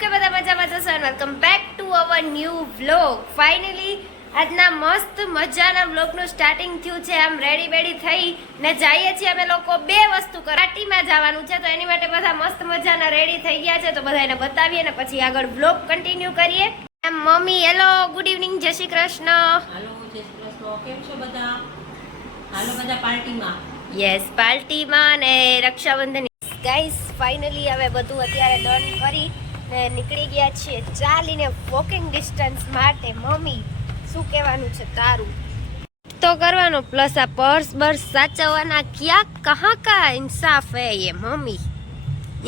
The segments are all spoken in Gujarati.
કે બધા મજામાં જશો અને welcome back to our new vlog finally આજના મસ્ત મજાના વ્લોગનું સ્ટાર્ટિંગ થયું છે. આમ રેડી બેડી થઈ ને જઈએ છીએ અમે લોકો બે વસ્તુ કરાટીમાં જવાનું છે. તો એની માટે બધા મસ્ત મજાના રેડી થઈ ગયા છે. તો બધા એને બતાવીએ ને પછી આગળ વ્લોગ કન્ટિન્યુ કરીએ. મમ્મી હેલો ગુડ ઇવનિંગ જય શ્રી કૃષ્ણ. હેલો જય શ્રી કૃષ્ણ. કેમ છો બધા? હાલો બધા પાર્ટીમાં. યસ પાર્ટીમાં ને રક્ષાબંધન. ગાઈસ ફાઇનલી હવે બધું અત્યારે ડન કરી. ને નીકળી ગયા છીએ ચાલીને વોકિંગ ડિસ્ટન્સ માટે. મમ્મી, શું કહેવાનું છે તારું? તો કરવાનો પ્લસ આ પર્સ બર્સ સાચવવાના ક્યાં, કહા કા ઇન્સાફ હે એ મમ્મી?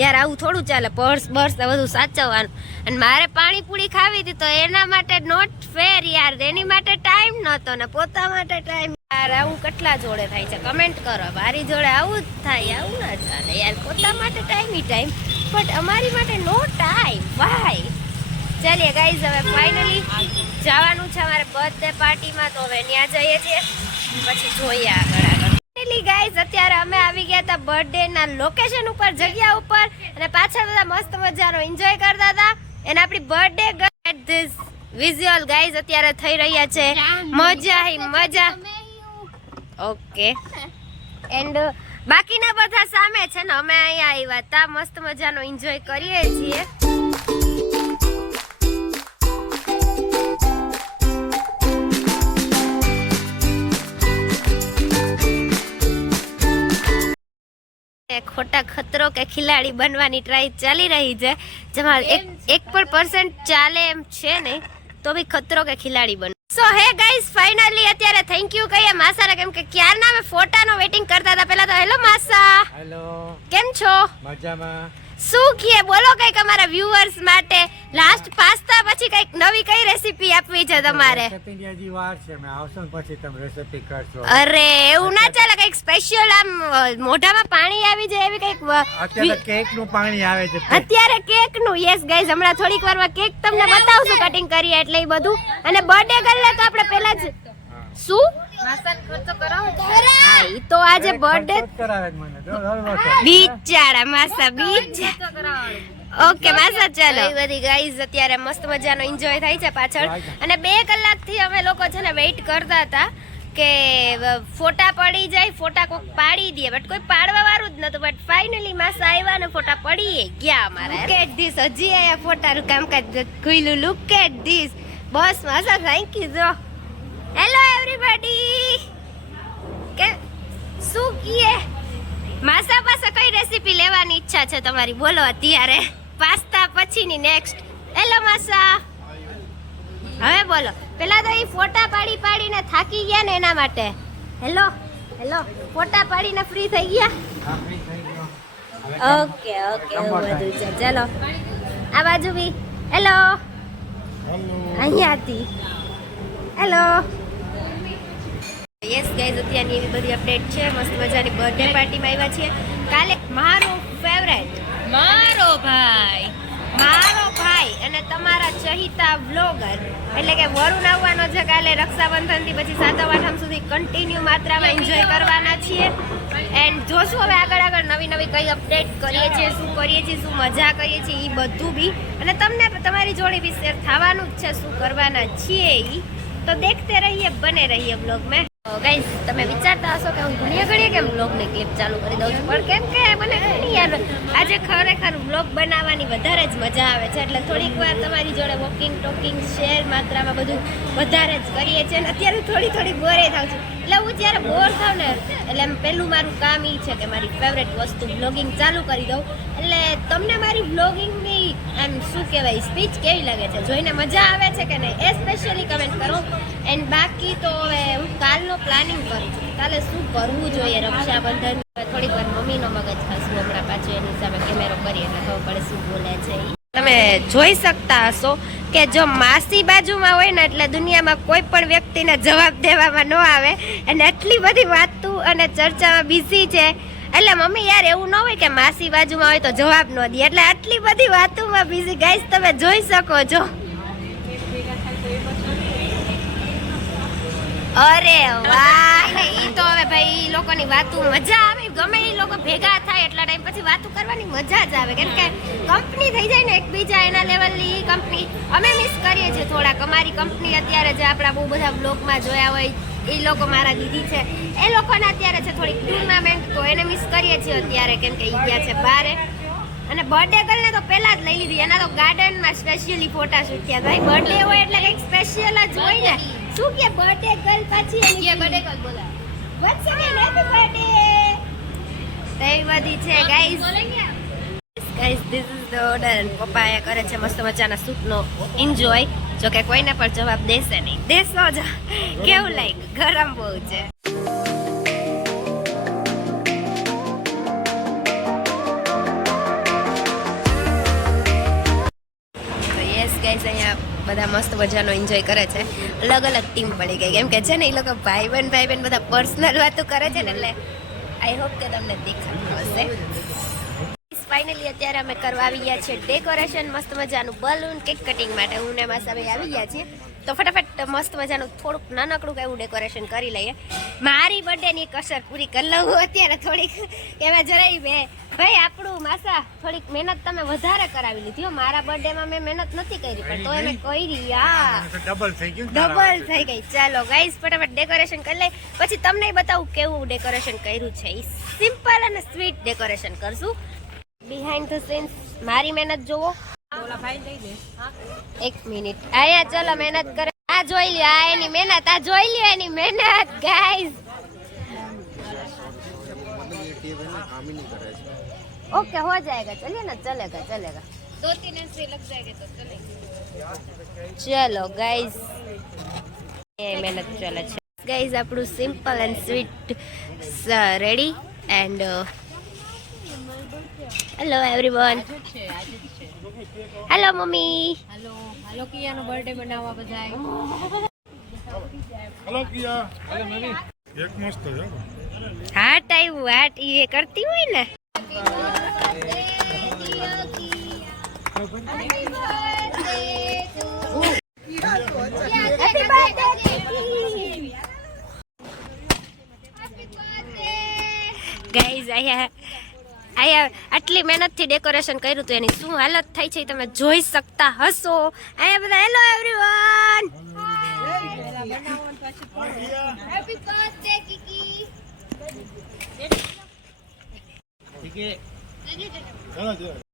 યાર, આવું થોડું ચાલે પર્સ બર્સ બધું સાચવવાનું. અને મારે પાણીપુરી ખાવી હતી તો એના માટે નોટ ફેર યાર, એની માટે ટાઈમ નહોતો ને પોતા માટે ટાઈમ યાર, આવું કેટલા જોડે થાય છે? કમેન્ટ કરો, મારી જોડે આવું જ થાય, આવું ના ચાલે યાર, પોતા માટે ટાઈમ ટાઈમ બટ અમારી માટે નો ટાઈમ વાય ચાલીએ ગાઈઝ હવે ફાઇનલી જવાનું છે અમારે બર્થડે પાર્ટીમાં તો હવે ત્યાં જઈએ છીએ. પછી જોઈએ આગળ આગળ. ફાઇનલી ગાઈઝ અત્યારે અમે આવી ગયા હતા બર્થડે ના લોકેશન ઉપર જગ્યા ઉપર અને પાછળ બધા મસ્ત મજાનો એન્જોય કરતા હતા. અને આપણી birthday at this visual guys અત્યારે થઈ રહ્યા છે. મજા મજા. ઓકે એન્ડ બાકીના બધા સામે છે ને અમે અહીંયા આવ્યા. હતા મસ્ત મજાનો એન્જોય કરીએ છીએ. ખોટા ખતરો કે ખિલાડી બનવાની ટ્રાય ચાલી રહી છે. જેમાં એક એક પણ પર્સન્ટ ચાલે એમ છે નહીં તો બી ખતરો કે ખિલાડી બન સો હે ગાઈઝ ફાઇનલી અત્યારે થેન્ક યુ કહીએ. માસારા કેમ કે ક્યારના અમે ફોટાનો વેટિંગ કરતા હતા? તો હેલો કેમ છો? મજામાં. શું કીએ? બોલો કંઈક અમારા વ્યુઅર્સ માટે. લાસ્ટ પાસ્તા પછી કંઈક નવી કઈ રેસીપી આપવી છે તમારે? રેસીપીની વાર છે મેં આવશો પછી તમે રેસીપી કરશો. અરે એવું ના ચાલે કંઈક સ્પેશિયલ આમ મોઢામાં પાણી આવી જાય એવી કંઈક અત્યારે કેકનું પાણી આવે છે અત્યારે કેકનું યસ ગાઈઝ હમણાં થોડીક વારમાં કેક તમને બતાવશું કટિંગ કરીએ એટલે એ બધું. અને બર્થડે ગર્લ તો આપણે પહેલા જ શું? હા ઈ તો આજે બર્થડે ખર્ચ કરાવે મને. બિચારા માસા બીચ ઓકે માસા ચાલો. એ બધી ગાઈઝ અત્યારે મસ્ત મજાનો એન્જોય થાય છે પાછળ. અને બે કલાકથી અમે લોકો છે ને વેઇટ કરતા હતા કે ફોટા પડી જાય ફોટા કોક પાડી દે બટ કોઈ પાડવા વાળું જ નતું. બટ ફાઇનલી માસા આવ્યા ને ફોટા પડી ગયા અમારા. લુક એટ ધીસ હજી આયા ફોટાનું કામકાજ ખુલ્લું. લુક એટ ધીસ બસ માસા થેન્ક યુ જો. હેલો એવરીબડી કે શું કીએ? માસા પાસે કઈ રેસીપી લેવાની ઈચ્છા છે તમારી? બોલો અત્યારે. પાસ્તા પછીની નેક્સ્ટ હેલો માસા. હવે બોલો. પેલા તો એ ફોટા પાડી પાડીને થાકી ગયા ને એના માટે. હેલો હેલો ફોટા પાડીને ફ્રી થઈ ગયા. ઓકે ઓકે બધું છે. ચાલો. આ બાજુ બી. હેલો હેલો અહીંયાથી હેલો યસ ગાઈઝ અત્યારની એવી બધી અપડેટ છે. મસ્ત મજાની બર્થડે પાર્ટીમાં આવ્યા છીએ. કાલે મારો ફેવરેટ મારો ભાઈ મારો ભાઈ અને તમારા ચહિતા વ્લોગર એટલે કે વરુણ આવવાનો છે કાલે રક્ષાબંધનથી પછી સાતમ આઠમ સુધી કન્ટિન્યુ માત્રામાં એન્જોય કરવાના છીએ. એન્ડ જોશું હવે આગળ આગળ નવી નવી કઈ અપડેટ કરીએ છીએ, શું કરીએ છીએ, શું મજા કરીએ છીએ એ બધું બી. અને તમને તમારી જોડે બી શેર થવાનું જ છે, શું કરવાના છીએ એ તો દેખતે રહીએ બને રહીએ બ્લોગ મેં. ગાઈઝ તમે વિચારતા હશો કે હું ઘણીએ ઘણીએ કેમ બ્લોગની ક્લિપ ચાલુ કરી દઉં છું? પણ કેમ કે મને ઘણી યાર આજે ખરેખર બ્લોગ બનાવવાની વધારે જ મજા આવે છે. એટલે થોડીક વાર તમારી જોડે વોકિંગ ટોકિંગ શેર માત્રામાં બધું વધારે જ કરીએ છીએ. અને અત્યારે થોડી થોડી બોરે થાઉં છું. એટલે હું જ્યારે બોર થાઉં ને, એટલે પહેલું મારું કામ એ છે કે મારી ફેવરેટ વસ્તુ બ્લોગિંગ ચાલુ કરી દઉં. એટલે તમને મારી બ્લોગિંગની એમ શું કહેવાય સ્પીચ કેવી લાગે છે? જોઈને મજા આવે છે કે નહીં? એ સ્પેશિયલી કમેન્ટ કરો. એન્ડ બાકી તો હવે હું પ્લાનિંગ કરું છું. કાલે શું કરવું જોઈએ રક્ષાબંધન? થોડીક વાર મમ્મીનો મગજ ખાસું હમણાં પાછું એની હિસાબે કેમેરો કરીએ, એટલે ખબર પડે શું બોલે છે તમે જોઈ શકતા હશો કે જો માસી બાજુમાં હોય ને એટલે દુનિયામાં કોઈ પણ વ્યક્તિને જવાબ દેવામાં ન આવે. અને એટલી બધી વાતું અને ચર્ચામાં બિઝી છે. એટલે મમ્મી યાર એવું ન હોય કે માસી બાજુમાં હોય તો જવાબ ન દે. એટલે આટલી બધી વાતોમાં બિઝી ગાઈસ તમે જોઈ શકો છો. અરે વાહ. ને ઈ તો હવે ભાઈ ઈ લોકોની વાતો મજા આવે, ગમે ઈ લોકો ભેગા થાય એટલા ટાઈમ પછી વાતો કરવાની મજા જ આવે. કેમ કે કંપની થઈ જાય ને એકબીજા એના લેવલની કંપની અમે મિસ કરીએ છીએ થોડાક. અમારી કંપની અત્યારે જે આપણા બહુ બધા બ્લોગમાં જોયા હોય એ લોકો મારા દીદી છે. એ લોકોને અત્યારે છે થોડીક ટુર્નામેન્ટ તો એને મિસ કરીએ છીએ અત્યારે, કેમ કે ઈ ગયા છે બારે. અને બર્થડે ગર્લને તો પહેલાં જ લઈ લીધી. એના તો ગાર્ડનમાં સ્પેશિયલી ફોટા શૂટ થયા ભાઈ બર્થડે હોય એટલે કંઈક સ્પેશિયલ જ હોય ને. શું કે બર્થડે ગર્લ પાછી એની બર્થડે ગર્લ બોલા વન્સ અગેન હેપી બર્થડે બધી છે guys guys this is the order અને પપ્પા એ કરે છે મસ્ત મજાના સૂપનો એન્જોય જો કે કોઈને પણ જવાબ દેશે નહીં. દેશો જ. કેવું લાઈક ગરમ બહુ છે. બધા મસ્ત મજાનો એન્જોય કરે છે. અલગ અલગ ટીમ પડી ગઈ. કેમ કે છે ને એ લોકો ભાઈ બહેન ભાઈ બહેન બધા પર્સનલ વાતો કરે છે ને, એટલે આઈ હોપ કે તમને દેખાતું હશે. ફાઇનલી અત્યારે અમે કરવા આવી ગયા છીએ ડેકોરેશન મસ્ત મજાનું બલૂન કેક કટિંગ માટે. હું ને માસા આવી ગયા છીએ. તો ફટાફટ મસ્ત મજાનું થોડુંક નાનકડું એવું ડેકોરેશન કરી લઈએ. મારી બર્થડે ની કસર પૂરી કરી લઉં અત્યારે થોડીક. એમાં જરાય બે. ભાઈ આપણું માસા થોડીક મહેનત તમે વધારે કરાવી લીધી હો. મારા બર્થડે માં મેં મહેનત નથી કરી પણ તો એને કરી યા. ડબલ થઈ ગયું ડબલ થઈ ગઈ. ચાલો ગાઈસ ફટાફટ ડેકોરેશન કરી લઈ પછી તમને બતાવું કેવું ડેકોરેશન કર્યું છે. ઈ સિમ્પલ અને સ્વીટ ડેકોરેશન કરશું. બિહાઇન્ડ ધ સીન્સ મારી મહેનત જોવો એક મિનિટ આયા ચલો મહેનત કરે આ જોઈ લ્યો આ એની મહેનત આ જોઈ લ્યો એની મહેનત ગાઈસ ओके हो जाएगा चलिए ना चलेगा चलेगा दो तीन ऐसे लग जाएंगे तो चलेगा चलो गाइस ये मेहनत चले છે ગાઈઝ આપણું simple and sweet ready and hello everyone છે આજે જ છે hello મમ્મી હાલો હેલો કિયાનો બર્થડે બનાવવા બધાય હેલો કિયા. હેલો મમ્મી એક મસ્ત છે હો. હાટ આવ્યું હાટ એ કરતી હોય ને? Happy birthday, ગાઈઝ અહીંયા અહીંયા આટલી મહેનતથી ડેકોરેશન કર્યું હતું એની શું હાલત થઈ છે તમે જોઈ શકતા હશો. અહીંયા બધા hello everyone happy birthday Kiki ચાલો, ચાલો.